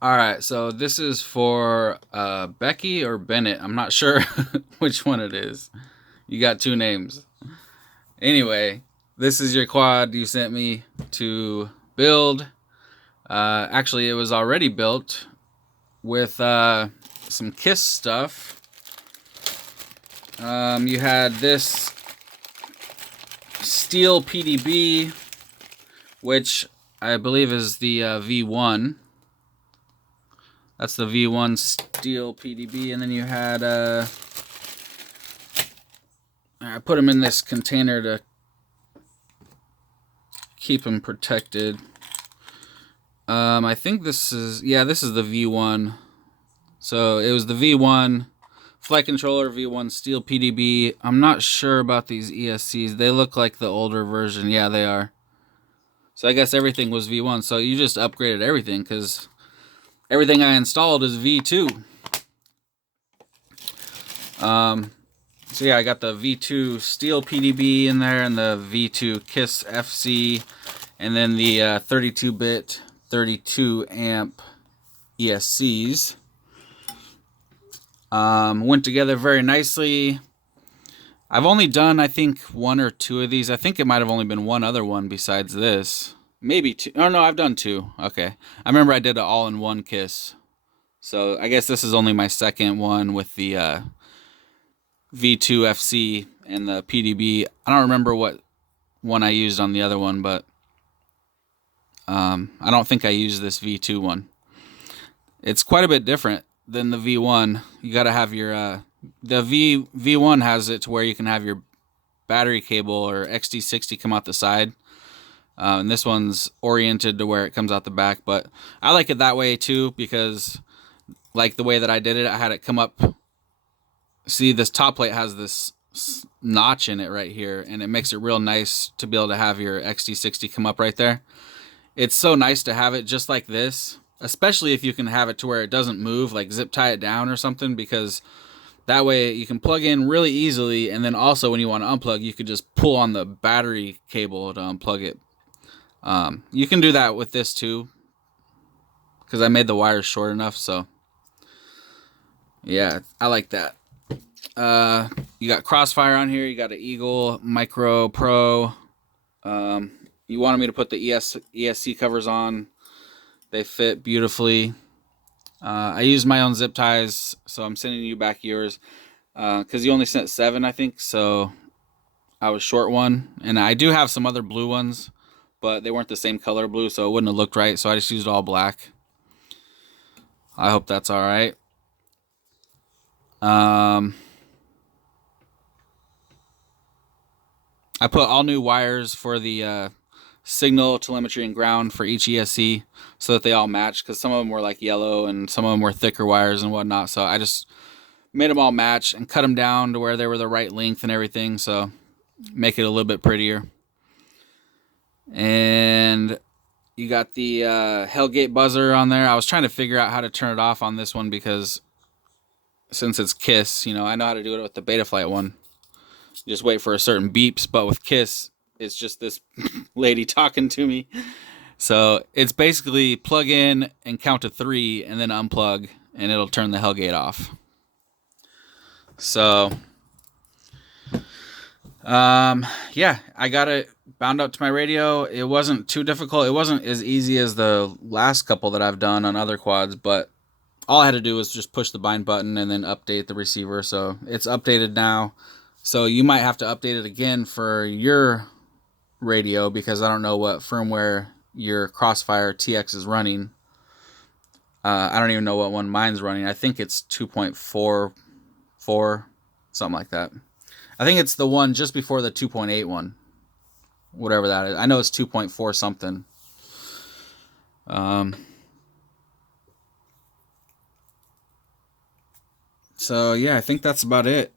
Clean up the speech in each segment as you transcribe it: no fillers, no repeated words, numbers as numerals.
All right, so this is for Becky or Bennett. I'm not sure which one it is. You got two names. Anyway, this is your quad you sent me to build. Actually, it was already built with some Kiss stuff. You had this steel PDB, which I believe is the V1. That's the V1 steel PDB, and then you had I put them in this container to keep them protected. I think this is the V1. So it was the V1 flight controller, V1 steel PDB. I'm not sure about these ESCs. They look like the older version. Yeah, they are. So I guess everything was V1. So you just upgraded everything because everything I installed is V2. So yeah, I got the V2 steel PDB in there and the V2 Kiss FC, and then the 32-bit 32 amp ESCs. Went together very nicely. I've only done, I think, one or two of these. I think it might have only been one other one besides this. Maybe two. Oh, no, I've done two. Okay. I remember I did an all-in-one Kiss. So I guess this is only my second one with the V2 FC and the PDB. I don't remember what one I used on the other one, but I don't think I used this V2 one. It's quite a bit different than the V1. You got to have your the V1 has it to where you can have your battery cable or XT60 come out the side. And this one's oriented to where it comes out the back, but I like it that way too because like the way that I did it, I had it come up. See, this top plate has this notch in it right here, and it makes it real nice to be able to have your XT60 come up right there. It's so nice to have it just like this, especially if you can have it to where it doesn't move, like zip tie it down or something, because that way you can plug in really easily, and then also when you want to unplug, you could just pull on the battery cable to unplug it. You can do that with this too, because I made the wires short enough, so yeah, I like that. You got Crossfire on here, you got an Eagle Micro Pro. You wanted me to put the ESC covers on. They fit beautifully. I used my own zip ties, so I'm sending you back yours. Because you only sent 7, I think, so I was short one. And I do have some other blue ones, but they weren't the same color blue, so it wouldn't have looked right, so I just used all black. I hope that's alright. I put all new wires for the signal, telemetry, and ground for each ESC so that they all match, because some of them were like yellow and some of them were thicker wires and whatnot. So I just made them all match and cut them down to where they were the right length and everything, so make it a little bit prettier. And you got the Hellgate buzzer on there. I was trying to figure out how to turn it off on this one because since it's Kiss, you know, I know how to do it with the Betaflight one. You just wait for a certain beeps, but with Kiss, it's just this lady talking to me. So it's basically plug in and count to 3 and then unplug, and it'll turn the Hellgate off. So, yeah, I got it bound up to my radio. It wasn't too difficult. It wasn't as easy as the last couple that I've done on other quads, but all I had to do was just push the bind button and then update the receiver. So it's updated now. So you might have to update it again for your radio because I don't know what firmware your Crossfire TX is running. I don't even know what one mine's running. I think it's 2.44, something like that. I think it's the one just before the 2.8 one, whatever that is. I know it's 2.4 something. So yeah, I think that's about it.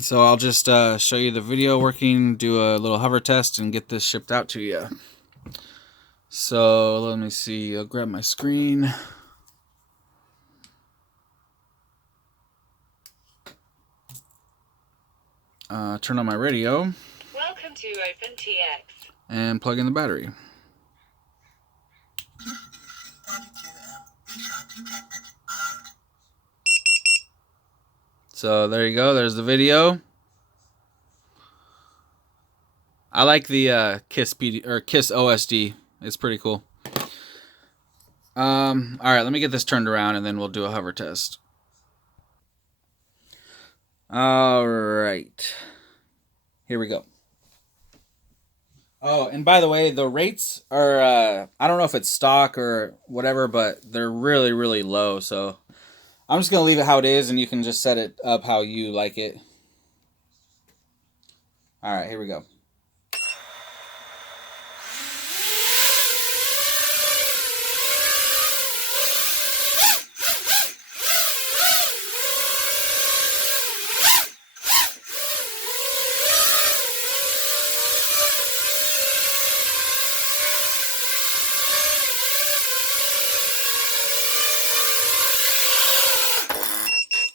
So I'll just show you the video working, do a little hover test, and get this shipped out to you. So let me see. I'll grab my screen. Turn on my radio. Welcome to OpenTX. And plug in the battery. So there you go. There's the video. I like the Kiss PD or Kiss OSD. It's pretty cool. All right, let me get this turned around and then we'll do a hover test. All right, here we go. Oh, and by the way, the rates are, I don't know if it's stock or whatever, but they're really, really low. So I'm just going to leave it how it is, and you can just set it up how you like it. All right, here we go.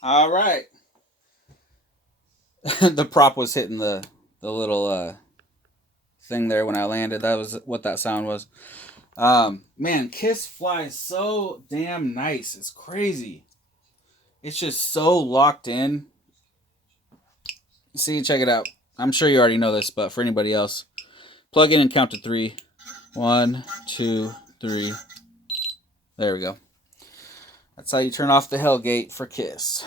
All right. The prop was hitting the little thing there when I landed. That was what that sound was. Man, Kiss flies so damn nice. It's crazy. It's just so locked in. See, check it out. I'm sure you already know this, but for anybody else, plug in and count to 3. 1, 2, 3. There we go. That's how you turn off the Hellgate for Kiss.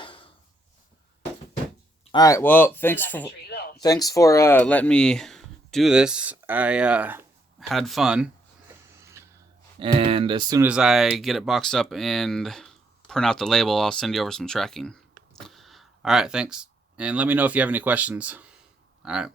All right. Well, thanks for letting me do this. I had fun, and as soon as I get it boxed up and print out the label, I'll send you over some tracking. All right. Thanks, and let me know if you have any questions. All right.